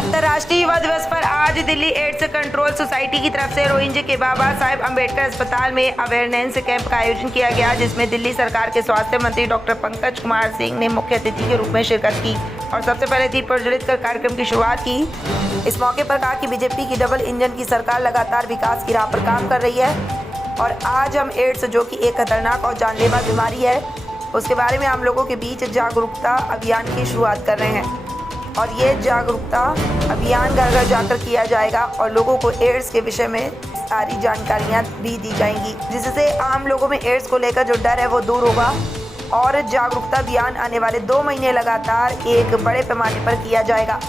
अंतर्राष्ट्रीय युवा दिवस पर आज दिल्ली एड्स कंट्रोल सोसाइटी की तरफ से रोहिंज के बाबा साहेब अम्बेडकर अस्पताल में अवेयरनेस कैंप का आयोजन किया गया, जिसमें दिल्ली सरकार के स्वास्थ्य मंत्री डॉक्टर पंकज कुमार सिंह ने मुख्य अतिथि के रूप में शिरकत की और सबसे पहले दीप प्रज्वलित कर कार्यक्रम की शुरुआत की। इस मौके पर कहा कि बीजेपी की डबल इंजन की सरकार लगातार विकास की राह पर काम कर रही है और आज हम एड्स, जो कि एक खतरनाक और जानलेवा बीमारी है, उसके बारे में आम लोगों के बीच जागरूकता अभियान की शुरुआत कर रहे हैं और ये जागरूकता अभियान घर घर जाकर किया जाएगा और लोगों को एड्स के विषय में सारी जानकारियां भी दी जाएंगी, जिससे आम लोगों में एड्स को लेकर जो डर है वो दूर होगा और जागरूकता अभियान आने वाले 2 महीने लगातार एक बड़े पैमाने पर किया जाएगा।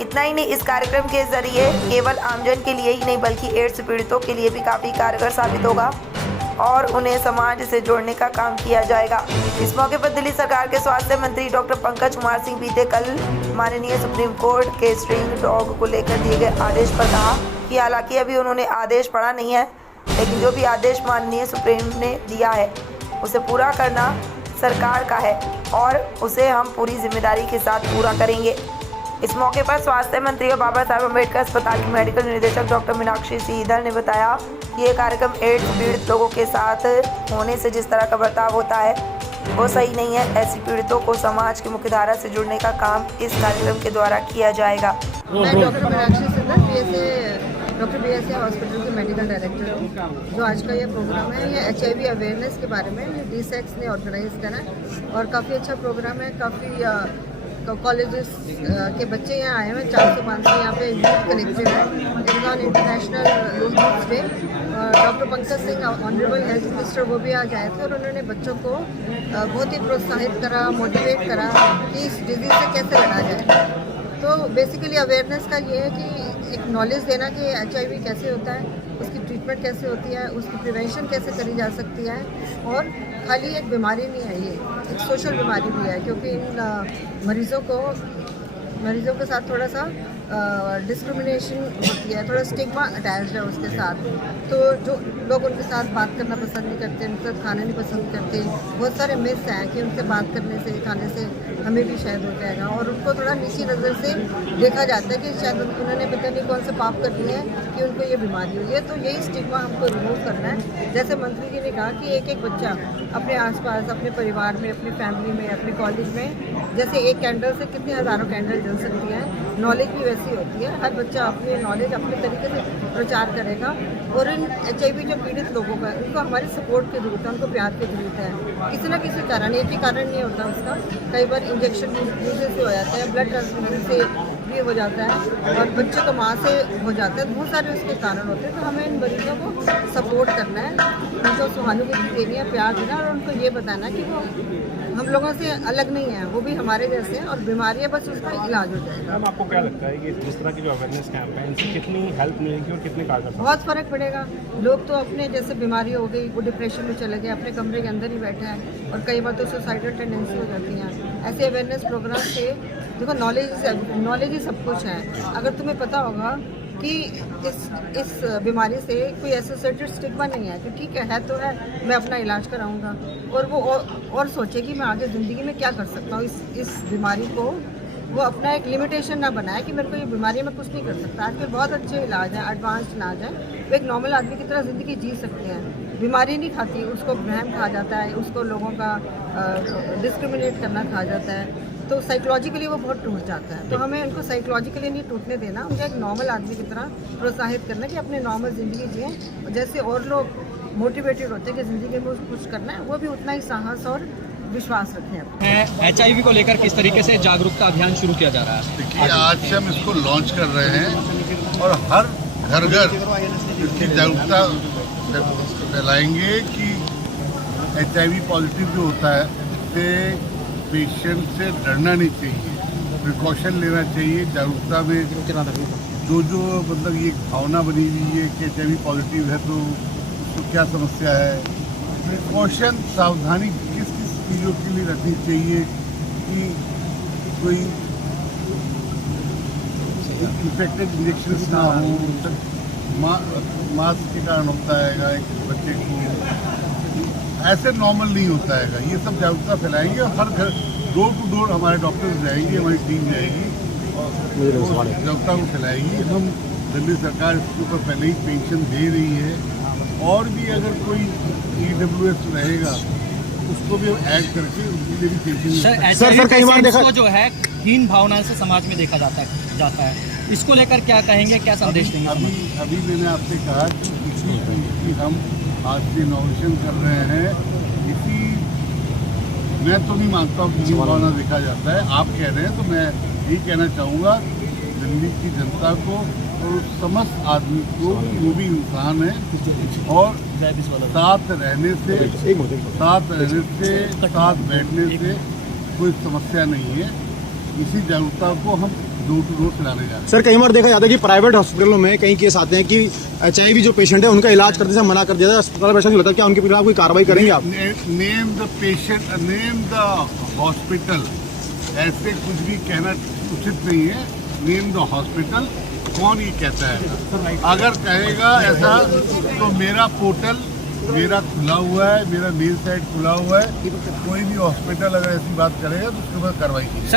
इतना ही नहीं, इस कार्यक्रम के जरिए केवल आमजन के लिए ही नहीं बल्कि एड्स पीड़ितों के लिए भी काफ़ी कारगर साबित होगा और उन्हें समाज से जोड़ने का काम किया जाएगा। इस मौके पर दिल्ली सरकार के स्वास्थ्य मंत्री डॉक्टर पंकज कुमार सिंह बीते कल माननीय सुप्रीम कोर्ट के स्ट्रिंग डॉग को लेकर दिए गए आदेश पर कहा कि हालांकि अभी उन्होंने आदेश पढ़ा नहीं है, लेकिन जो भी आदेश माननीय सुप्रीम ने दिया है उसे पूरा करना सरकार का है और उसे हम पूरी जिम्मेदारी के साथ पूरा करेंगे। इस मौके पर स्वास्थ्य मंत्री और बाबा साहेब अम्बेडकर अस्पताल की मेडिकल निदेशक डॉक्टर मीनाक्षी श्रीधर ने बताया कि ये कार्यक्रम एड्स पीड़ित लोगों के साथ होने से जिस तरह का बर्ताव होता है वो सही नहीं है। ऐसी पीड़ितों को समाज की मुख्यधारा से जुड़ने का काम इस कार्यक्रम के द्वारा किया जाएगा। मैं doctor Meenakshi Sridhar doctor BSA hospital की मेडिकल डायरेक्टर हूँ। जो आज का ये प्रोग्राम है ये HIV अवेयरनेस के बारे में DSEX ने ऑर्गेनाइज करा है और काफ़ी अच्छा प्रोग्राम है। काफ़ी कॉलेजेस के बच्चे यहाँ आए हैं, 400-500 यहाँ पे यूथ कनेक्टेड है। इनका international youth day, doctor Pankaj Singh honourable health minister वो भी आज आए थे और उन्होंने बच्चों को बहुत ही प्रोत्साहित करा, मोटिवेट करा कि इस डिजीज़ से कैसे लड़ा जाए। तो बेसिकली अवेयरनेस का ये है कि एक नॉलेज देना कि HIV कैसे होता है, उसकी ट्रीटमेंट कैसे होती है, उसकी प्रिवेंशन कैसे करी जा सकती है और खाली एक बीमारी नहीं है, ये एक सोशल बीमारी भी है, क्योंकि इन मरीज़ों के साथ थोड़ा सा डिस्क्रिमिनेशन होती है, थोड़ा स्टिग्मा अटैच्ड है उसके साथ। तो जो लोग उनके साथ बात करना पसंद नहीं करते, उनके साथ खाना नहीं पसंद करते, बहुत सारे मिथ्स हैं कि उनसे बात करने से, खाने से हमें भी शायद हो जाएगा और उनको थोड़ा नीची नज़र से देखा जाता है कि शायद उन्होंने पता नहीं कौन से पाप कर दिए हैं कि उनको ये बीमारी हुई है। तो यही स्टिग्मा हमको रिमूव करना है। जैसे मंत्री जी ने कहा कि एक बच्चा अपने आसपास, अपने परिवार में, अपनी फैमिली में, अपने कॉलेज में, जैसे एक कैंडल से कितने हज़ारों कैंडल जल सकती हैं, नॉलेज भी वैसी होती है। हर बच्चा अपनी नॉलेज अपने तरीके से प्रचार करेगा और इन HIV जो पीड़ित लोगों का, उनको हमारी सपोर्ट की ज़रूरत है, उनको प्यार की ज़रूरत है। किसी ना किसी कारण, एक ही कारण नहीं होता उसका, कई बार इंजेक्शन यूजेस से हो जाता है, ब्लड ट्रांसफ्यूजन से भी हो जाता है और बच्चे को माँ से हो जाता है। बहुत सारे उसके कारण होते हैं। तो हमें इन मरीजों को सपोर्ट करना है, उनको सहानुभूति देनी है, प्यार देना और उनको ये बताना कि वो हम लोगों से अलग नहीं है, वो भी हमारे जैसे हैं और बीमारी है, बस उसका इलाज हो जाएगा। मैम, आपको क्या लगता है कि जिस तरह की जो अवेयरनेस कैंप है इनसे कितनी हेल्प मिलेगी और कितने कारगर? बहुत फ़र्क पड़ेगा। लोग तो अपने जैसे बीमारी हो गई, वो डिप्रेशन में चले गए, अपने कमरे के अंदर ही बैठे हैं और कई बार तो सुसाइडल टेंडेंसी हो जाती हैं। ऐसे अवेयरनेस प्रोग्राम से देखो, नॉलेज ही सब कुछ है। अगर तुम्हें पता होगा कि इस बीमारी से कोई एसोसिएटेड स्टिग्मा नहीं है कि ठीक है तो है, मैं अपना इलाज कराऊंगा और वो और सोचे कि मैं आगे ज़िंदगी में क्या कर सकता हूँ। इस बीमारी को वो अपना एक लिमिटेशन ना बनाए कि मेरे को ये बीमारी में कुछ नहीं कर सकता। आजकल बहुत अच्छे इलाज हैं, एडवांस्ड इलाज हैं, वो एक नॉर्मल आदमी की तरह ज़िंदगी जी सकते हैं। बीमारी नहीं खाती, उसको भ्रम कहा जाता है, उसको लोगों का डिस्क्रिमिनेट करना कहा जाता है। तो साइकोलॉजिकली वो बहुत टूट जाता है। तो हमें उनको साइकोलॉजिकली नहीं टूटने देना, उनको एक नॉर्मल आदमी की तरह प्रोत्साहित करना कि अपने नॉर्मल ज़िंदगी जिएँ और जैसे और लोग मोटिवेटेड होते हैं कि ज़िंदगी में कुछ करना है, वो भी उतना ही साहस और विश्वास रखें। HIV को लेकर किस तरीके से जागरूकता अभियान शुरू किया जा रहा है? देखिए, आज से हम इसको लॉन्च कर रहे हैं और हर घर इसकी जागरूकता फैलाएंगे कि HIV पॉजिटिव जो होता है उससे पेशेंट से डरना नहीं चाहिए, प्रिकॉशन लेना चाहिए। जागरूकता में जो मतलब ये भावना बनी हुई है कि HIV पॉजिटिव है तो उसको क्या समस्या है, प्रिकॉशन, सावधानी किस चीज़ों के लिए रखनी चाहिए कि कोई इन्फेक्टेड इंजेक्शन ना हो, मास्क के कारण होता है एक बच्चे को, ऐसे नॉर्मल नहीं होता है। ये सब जागरूकता फैलाएंगे और हर घर डोर टू डोर हमारे डॉक्टर्स जाएंगे, हमारी टीम जाएगी वो जागरूकता को फैलाएगी। हम दिल्ली सरकार इसके ऊपर पहले ही पेंशन दे रही है और भी अगर कोई EWS रहेगा उसको भी हम ऐड करके उनके लिए भी पेंशन। सर कई बार देखा जो है हीन भावना से समाज में देखा जाता है, इसको लेकर क्या कहेंगे, क्या संदेश देंगे? अभी मैंने आपसे कहा कि किसी की हम आज से इनोवेशन कर रहे हैं, इसी मैं तो नहीं मानता हूँ कि हीन भावना देखा जाता है। आप कह रहे हैं तो मैं यही कहना चाहूँगा दिल्ली की जनता को और समस्त आदमी को कि वो भी इंसान है और साथ रहने से साथ बैठने से कोई समस्या नहीं है। इसी जागरूकता को हम डोर टू डोर फैलाने जा रहे हैं। सर कई बार देखा जाता है कि प्राइवेट हॉस्पिटलों में कई केस आते हैं कि HIV जो पेशेंट है उनका इलाज करते समय मना कर दिया जाता है, अस्पताल में ऐसा नहीं होता, क्या उनके खिलाफ कोई कार्रवाई करेंगे आप? Name the patient, name the hospital, ऐसे कुछ भी कहना उचित नहीं है। नेम द हॉस्पिटल, कौन ये कहता है? अगर कहेगा ऐसा तो मेरा पोर्टल मेरा खुला हुआ है, मेरा मेल साइट खुला हुआ है, कोई भी हॉस्पिटल अगर ऐसी बात करेगा तो उसके ऊपर कार्रवाई की।